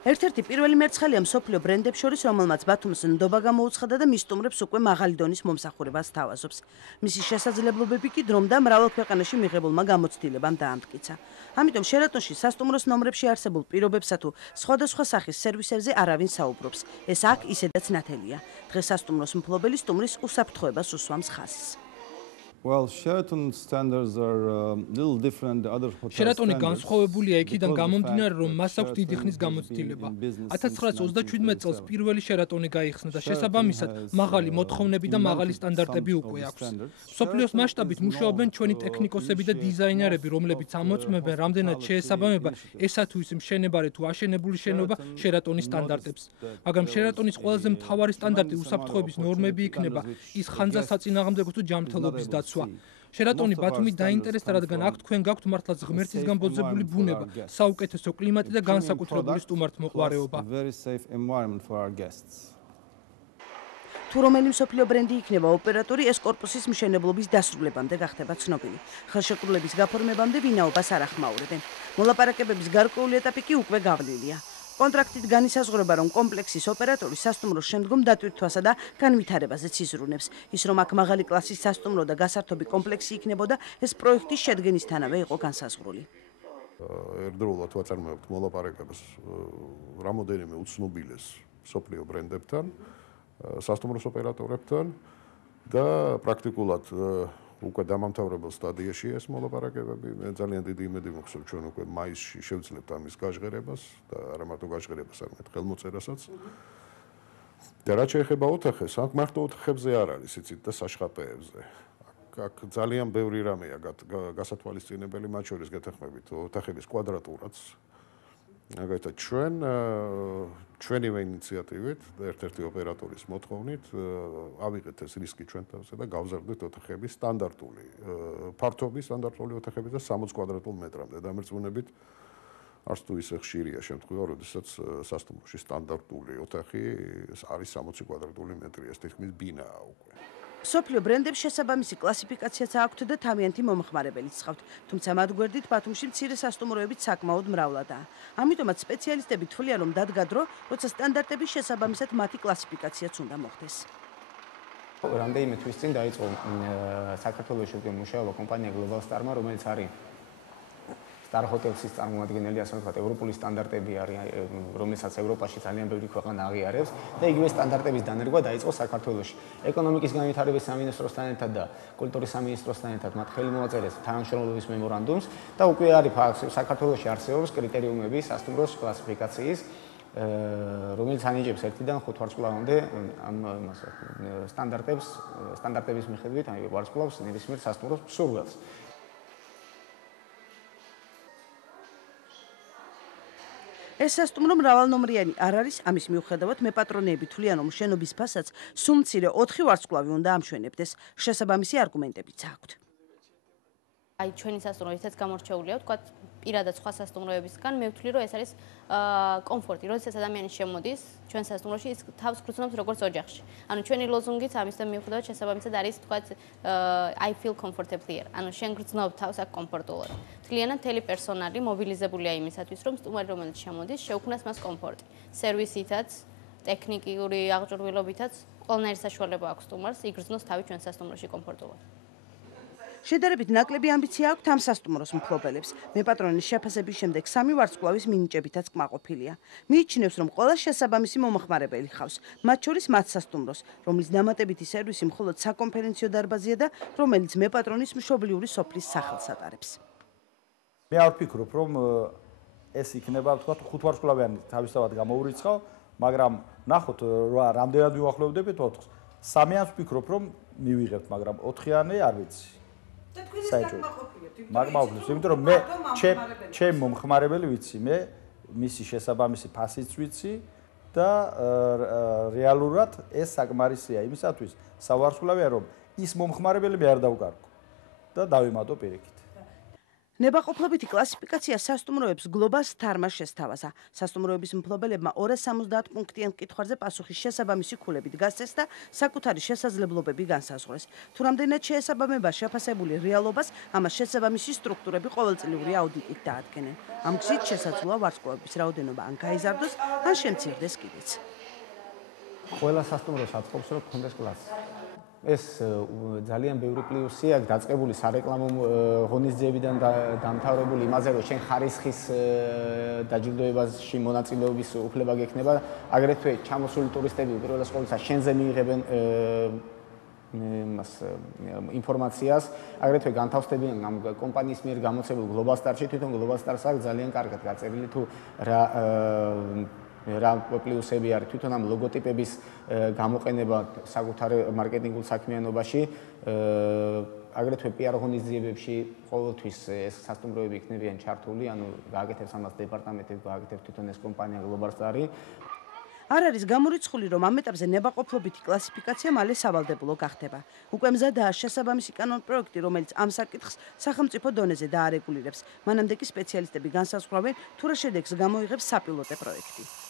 ერთ-ერთი პირველი მერცხალია მსოფლიო ბრენდებს შორის, რომელმაც ბათუმს ნდობა გამოუცხადა და მის სტუმრებს უკვე მაღალი დონის მომსახურებას თავაზობს. მისი შესაძლებლობები კი დრომ და მრავალ ქვეყანაში მიღებულმა გამოცდილებამ დაამტკიცა. ამიტომ შერატონში სასტუმროს ნომრებში არსებულ პირობებსა თუ სხვადასხვა სახის სერვისებზე არავინ საუბრობს. ეს აქ ისედაც ნათელია. დღეს სასტუმროს მფლობელი სტუმრის უსაფრთხოებას უსვამს ხაზს. Well, Sheraton standards are a little different than other hotel შერატონი standards. განსხვავებულია იქიდან გამომდინარე, რომ მას აქვს დიდი ხნის გამოცდილება. 1937 წელს პირველი შერატონი გაიხსნა და შესაბამისად მაღალი მოთხოვნები და მაღალი სტანდარტები უკვე აქვს. მსოფლიოს მასშტაბით მუშაობენ ჩვენი ტექნიკოსები და დიზაინერები, რომლებიც ამოწმებენ, რამდენად შეესაბამება ესა თუ ის მშენებარე თუ აშენებული შენობა შერატონის სტანდარტებს. მაგრამ შერატონის ყველაზე მთავარი სტანდარტი უსაფრთხოების ნორმები იქნება ის ხანძასაწინააღმდეგო თუ ჯანმრთელობის დაცვა. შერატონი ბათუმი დაინტერესდა, რადგან აქ თქვენ გაქვთ მართლაც ღმერთის გამბოძებული ბუნება, საუკეთესო კლიმატი და განსაკუთრებული სტუმართმოყვარეობა. თუ რომელი მსოფლიო ბრენდი იქნება ოპერატორი, ეს კორპუსის მშენებლობის დასრულებამდე გახდება ცნობილი. ხელშეკრულების გაფორმებამდე ვინაობას არ ახმაურებენ. მოლაპარაკებების გარკვეული ეტაპი კი უკვე გავლილია. კონტრაქტით განისაზღვრება, რომ კომპლექსის ოპერატორი სასტუმროს შემდგომ დატვირთვასა და განვითარებაზეც იზრუნებს. ის რომ აქ მაღალი კლასის სასტუმრო და გასართობი კომპლექსი იქნებოდა, ეს პროექტის შედგენისთანავე იყო განსაზღვრული. ერთდროულად ვაწარმოებთ მოლაპარაკებას რამოდენიმე უცნობილეს მსოფლიო ბრენდებთან, სასტუმროს ოპერატორებთან და პრაქტიკულად უკვე დამამთავრებელ სტადიაში ეს მოლაპარაკებები. მე ძალიან დიდი იმედი მოგხსოვს, ჩვენ უკვე მაისში შევძლებთ ამის გაჟღერებას და არა მარტო გაჟღერებას, არამედ ხელმოწერასაც. და რაც შეეხება ოთახებს, აქ მარტო ოთახებზე არ არის, იცით, და საშხაპეებზე. აქ ძალიან ბევრი რამეა გასათვალისწინებელი, მათ შორის გეთანხმებით ოთახების კვადრატურაც. მაგალითად ჩვენივე ინიციატივით და ერთ-ერთი ოპერატორის მოთხოვნით ავიღეთ ეს რისკი ჩვენ თავზე და გავზარდეთ ოთახების სტანდარტული ფართობის სტანდარტული ოთახები და 60 კვადრატულ მეტრამდე დამერწმუნებით არც თუ ისე ხშირია შემთხვევა, როდესაც სასტუმროში სტანდარტული ოთახი არის 60 კვადრატული მეტრი, ეს თითქმის ბინაა უკვე. მსოფლიო ბრენდებს შესაბამისი კლასიფიკაციაც აქვთ და თავიანთი მომხმარებელიც ჰყავთ, თუმცა მათ გვერდით ბათუმში მცირე სასტუმროებიც საკმაოდ მრავლადაა. ამიტომაც სპეციალისტები თვლიან, რომ დადგა დრო, როცა სტანდარტების შესაბამისად მათი კლასიფიკაციაც უნდა მოხდეს. რამდენიმე თვის წინ დაიწყო საქართველოში უკვე მუშაობა კომპანია Global Star-მა, რომელიც არის Star Hotels-ის წარმომადგენელი, ასე ვთქვათ, ევროპული სტანდარტები არის, რომელსაც ევროპაში ძალიან ბევრი ქვეყანა აღიარებს და იგივე სტანდარტების დანერგვა დაიწყო საქართველოში. ეკონომიკის განვითარების სამინისტროსთან ერთად და კულტურის სამინისტროსთან ერთად მათ ხელი მოაწერეს თანამშრომლობის მემორანდუმს და უკვე არის საქართველოში არსებობს კრიტერიუმები სასტუმროს კლასიფიკაციის, რომელიც ანიჭებს 1-დან 5 ვარსკვლავამდე ამ სტანდარტების მიხედვით ვარსკვლავს ნებისმიერ სასტუმროს მსურველს. ეს სასტუმრო მრავალნომრიანი არ არის, ამის მიუხედავად მეპატრონეები თვლიან, რომ შენობის ფასადს სულ მცირე 4 ვარსკვლავი უნდა ამშვენებდეს. შესაბამისი არგუმენტებიც აქვთ. აი ჩვენი სასტუმრო ისეც გამორჩეულია, ვთქვათ, პირადად სხვა სასტუმროებისგან, მე ვთვლი, რომ ეს არის კომფორტი, როდესაც ადამიანი შემოდის ჩვენ სასტუმროში, ის თავს გრძნობს როგორც ოჯახში. ანუ ჩვენი ლოზუნგიც ამისთან მიუხედავად შესაბამისად არის, ვთქვათ, I feel comfortably here. ანუ შენ გრძნობ თავს აქ კომფორტულად. თლიანად მთელი პერსონალი მობილიზებულია იმისათვის, რომ სტუმარი რომელიც შემოდის, შეუქმნას მას კომფორტი. სერვისითაც, ტექნიკური აღჭურვილობითაც, ყველანაირი საშუალება აქვს სტუმარს, იგრძნოს თავი ჩვენ სასტუმროში კომფორტულად. შედარებით ნაკლები ამბიცია აქვთ ამ სასტუმროს მფლობელებს. მეპატრონის შეფასების შემდეგ 3 ვარსკვლავის მინიჭებითაც კმაყოფილია. მიიჩნევს, რომ ყველა შესაბამისი მომხმარებელი ჰყავს, მათ შორის მათ სასტუმროს, რომლის დამატებითი სერვისი მხოლოდ საკონფერენციო დარბაზია და რომელიც მეპატრონის მშობლიური სოფლის სახელს ატარებს. მე არ ვფიქრობ, რომ ეს იქნება, ვთქვათ, 5 ვარსკვლავიანი თავისთავად გამოურიცხავ, მაგრამ ნახოთ, რამდენად მივახლოვდებით 4-ს. 3-იანს ვფიქრობ, რომ მივიღებთ, მაგრამ 4-იანი არ ვიცი. მაგმაყოფილებს, იმიტომ რომ მე ჩემ მომხმარებელი ვიცი, მე მისი შესაბამისი ფასიც ვიცი და რეალურად ეს საკმარისია იმისათვის სავარსკვლავია, რომ ის მომხმარებელი მე არ დავკარგო და დავიმატო პირიქით. ნებაყოფლობითი კლასიფიკაცია სასტუმროებს გლობალს თარმა შესთავაზა. სასტუმროების მფლობელებმა 270 პუნქტიან მკითხვარზე პასუხის შესაბამისი ქულებით გასცეს და საკუთარი შესაძლებლობები განსაზღვრეს. თუ რამდენად შეესაბამება შეფასებული რეალობას, ამას შესაბამისი სტრუქტურები ყოველწლიური აუდიტით დაადგენენ. ამ გზით შესაძლოა ვარსკვლავების რაოდენობა ან გაიზარდოს, ან შემცირდეს კიდეც. ყველა სასტუმროს აწყობს, რომ გქონდეს კლასი. ეს ძალიან ბევრი პლუსია აქვს დაწყებული სარეკლამო ღონისძიებიდან დამთავრებული იმაზე, რომ შენ ხარისხის დაჯილდოებაში მონაწილეობის უფლება გექნება, აგრეთვე ჩამოსული ტურისტები უპირველეს ყოვლისა შენზე მიიღებენ ინფორმაციას, აგრეთვე განთავსდებიან ამ კომპანიის მიერ გამოცებულ გლობალ სტარში, თვითონ გლობალ სტარს აქვს ძალიან კარგად გაწერილი თუ რა პლუსები არის თვითონ ამ ლოგოტიპების გამოყენება საკუთარ მარკეტინგულ საქმიანობაში, აგრეთვე PR ღონისძიებებში ყოველთვის ეს სასტუმროები იქნებიან ჩართული, ანუ გააკეთებს ამას დეპარტამენტი, გააკეთებს თვითონ ეს კომპანია Global Star-ი. არ არის გამორიცხული, რომ ამ ეტაპზე ნებაყოფლობითი კლასიფიკაცია მალე სავალდებულო გახდება. უკვე მზადაა შესაბამისი კანონპროექტი, რომელიც ამ საკითხს სახელმწიფო დონეზე დაარეგულირებს. მანამდე კი სპეციალისტები განსაზღვრავენ, თუ რა შედეგს გამოიღებს საპილოტო პროექტი.